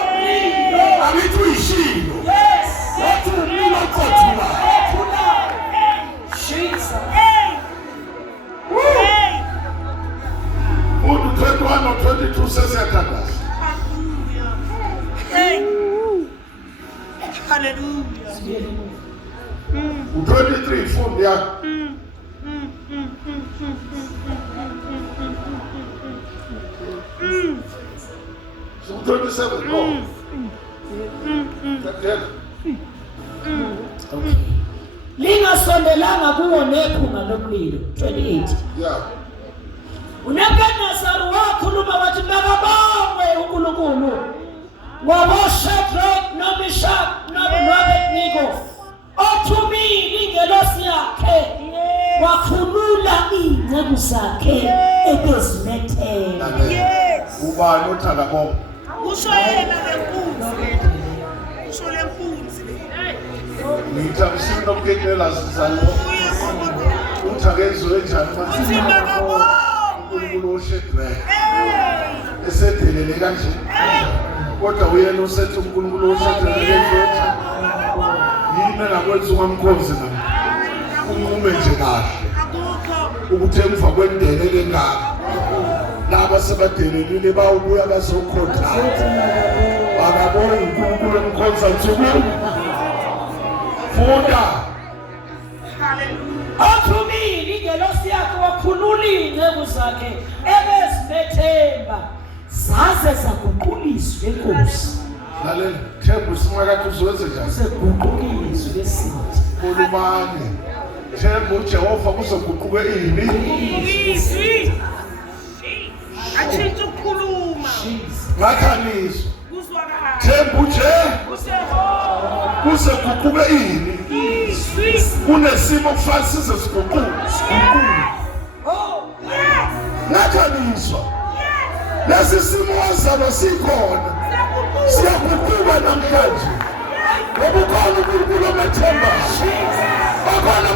Abithi uyishilo. Wathi umlilo oqothula. Umuntu 21 no 22 sesiyathandaza. U23 fundi yakho. So 27 no. Tatela. Okay. Lingasondelanga kuwo nephunga lomlilo. 28. Yeah. uNebukadnezar wakhuluma wathi makabongwe uNkulunkulu waboShadrach noMeshach noAbednego othumile ingelosi yakhe wakhulula ingceku zakhe ebezimethela. Yes. Ubani othanda bonke. Usho yena lenkunzi. Usho lenkunzi. Ngitha usindo ukukela sizalo. Uthakezwe njani manje? Uthi makabongwe. uNkulunkulu oShadrach. Esedelele kanje. Kodwa uyena usethi uNkulunkulu oShadrach enzothi. Yini ngakwenza ungamkhonzi nami. Unqume nje kahle. Ukuthi emva kwendelele engaka. Laba sebadelelile bawubuya bazokhotha. Bakabona uNkulunkulu emkhonza nsuku. Funda. Othumile ingelosi yakhe wakhulula ingceku zakhe ebezimethemba zaze zaguquliswa inkosi. Lalela, themba usinqaka uzowenze njani? Zeguquliswa lesinti. Khulumani. Themba uJehova kuzoguquke ini? Izwi. Atshintsha ukukhuluma. Ngathaniswa. Kuzwakala. Themba Kusehova. kuzoguquke ini? Izwi. Kunesimo kufanele size siguquke. Oh, yes. Ngathaniswa. Lesi simo wazaba sikhona. Siyaguquka namhlanje. Ngoba ukhona uNkulunkulu omethemba. Bakhona